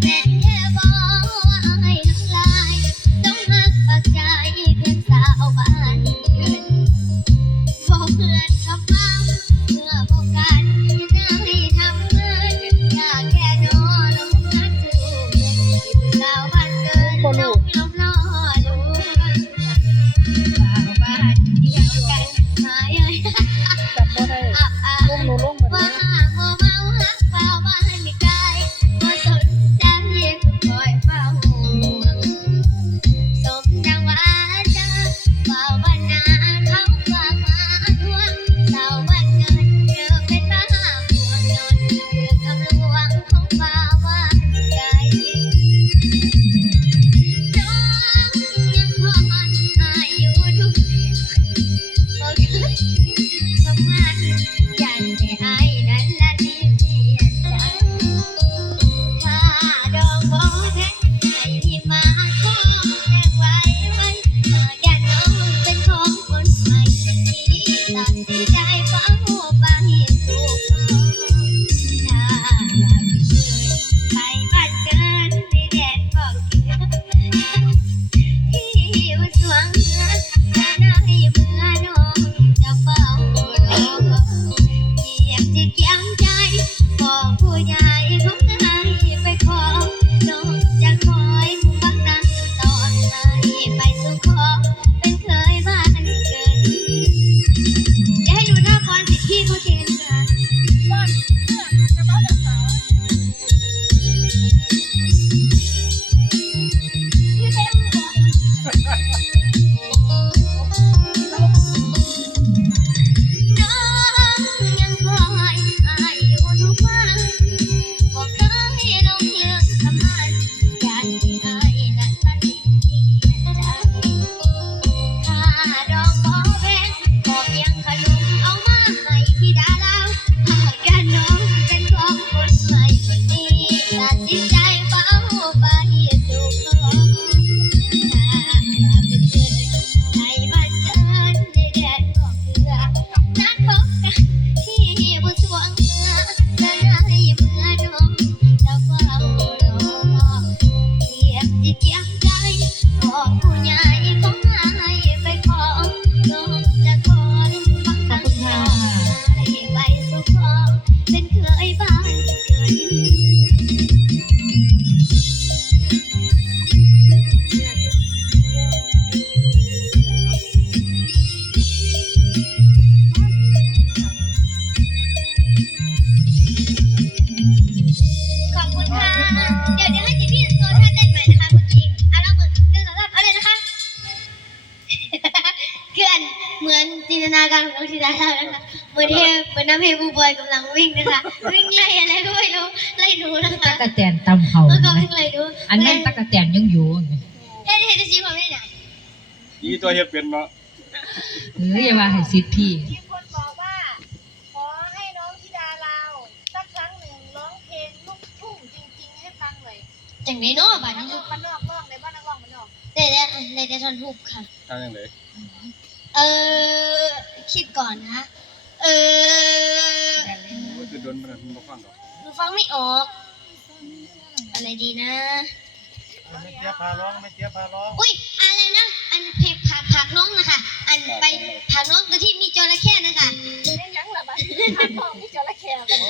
แม่ ใจเฝ้าไป นาการของน้องธิดาเรานะคะเหมือนเทพเหมือนน้ำเพบูบอยกำลังวิ่งนะคะ วิ่งไล่อะไรก็ไม่รู้ไล่หนูนะคะตะกะแตนตำเขาแล้วก็ไหมวิ่งไล่หนูอันนั้นตะกะแตนยังอยู่ไหมเฮ้ยเฮ้ยจะชี้ผมได้ไหนอีตัวเฮ็ดเป็นเนาะเอออย่าว่าให้สิทธิ์พี่มีคนบอกว่าขอให้น้องธิดาลาวสักครั้งหนึ่งร้องเพลงลูกทุ่งจริงๆให้ฟังหน่อยจังไหนเนาะบ้านนักนี้ร้องบ้านนอกร้องในบ้านนักร้องบ้านนอกเดี๋ยวเดี๋ยวเดี๋ยวจะทอนทุบค่ะทางยังไง เออคิดก่อนนะ เออว่าจะโดนมันบ่ฟังหรอกหนูฟังไม่ออก อะไรดีนะ ไม่เจี๊ยบพาร้องไม่เจี๊ยบพาร้องอุ้ยอะไรนะ อันเพกผักผักน้องนะคะ อันไปผักน้องก็ที่มีจระเข้นะคะเล่นยังละบ้านทางพ่อมีจระเข้กัน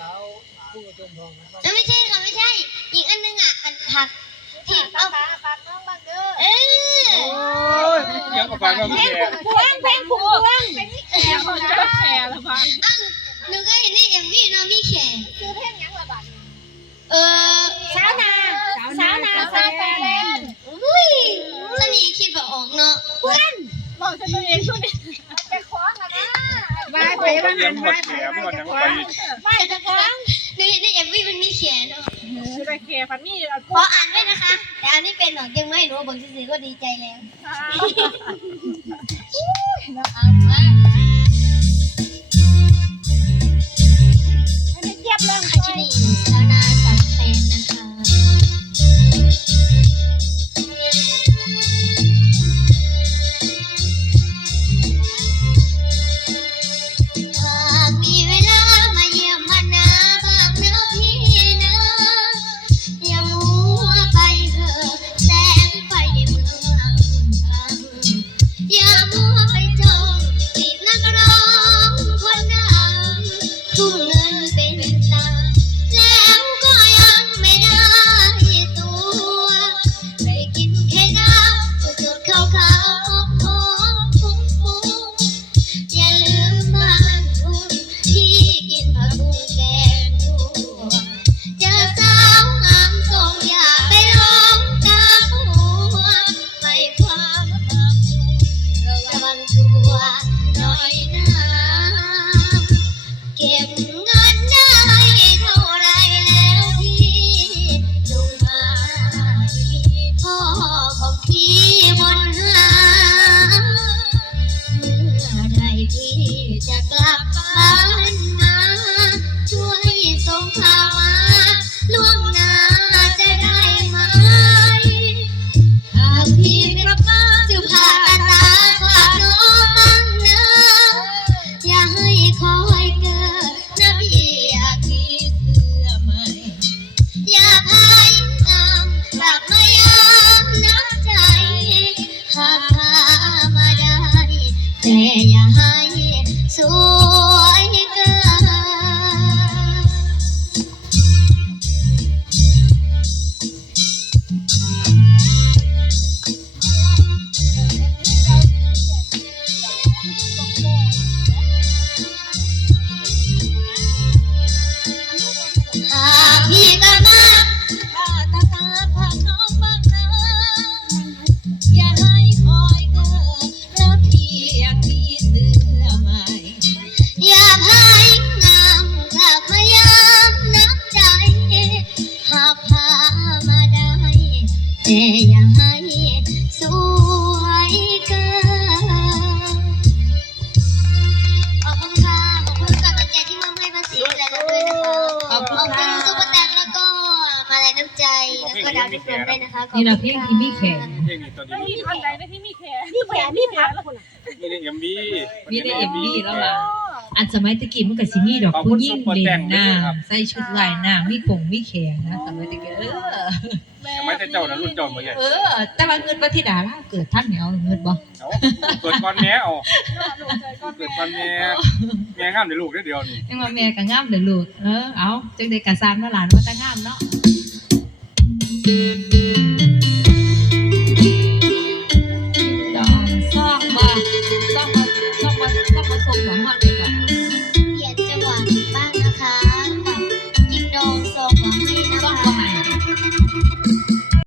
สาวผู้จมทองเอ้ยไม่ใช่ค่ะไม่ใช่ อีกอันนึงอะ อันผักที่ ตา เอา ตาปากน้องบ้างเด้อ เออ โอ้ย เสียงก็ฟังเราไม่แพวงเพลงพวงเป็นนี่แขกของจระเข้ละบ้านอ้าวหนูก็เห็นในเอ็มวีเนมีแขกคือเพลงยังละบ้านเออสาวนาสาวนาสาวแฟนอุ้ยสนีคิดว่าออกเนาะบอกจะตัวเองช่วยจะคล้องอะนะว่าไปว่าหันว่าแก่ไม่ว่างไปไม่จะคล้องหนูเห็นในเอ็มวีมันมีแขกเนาะ จระเข้พันนี่ขออ่านไว้นะคะ แต่อันนี้เป็นหรอกยังไม่หนูบอกซื่อๆก็ดีใจแล้วเอามา แต่อย่าให้สวยเกินขอบคุณค่ะ ขอบคุณกำลังใจที่มอบให้ภาษีและเราด้วยนะคะ ขอบคุณขอบคุณค่ะซุปเปอร์แตงแล้วก็มาลัยน้ำใจแล้วก็ดาวทุกคนด้วยนะคะขอบนี่คุณนะเพลงที่มีแขนเพลงนี้ตอนนี้มีพันใดได้ที่มีแขนมีแขนมีพันแล้วคนน่ะมีในเอ็มบีมีใน MV แล้วล่ะอันสมัยตะกี้มันก็สิมีดอกผู้หญิงเด่นหน้าใส่ชุดลายหน้ามีกงมีแขนนะสมัยตะกี้เออ ไม่ใช่เจ้านะรุ่นเจ้าบ่ใหญ่เออ แต่ว่าเงินวัธิดาล่าเกิดท่านเหนียวเงินบ่เอาเกิดก่อนแม่เอาเกิดก่อนแม่แม่งามในลูกได้เดียวนี่ยังว่าแม่ก็งามเลยลูกเออเอาจังได้กะซามเนาะหลานว่าแต่งามเนาะ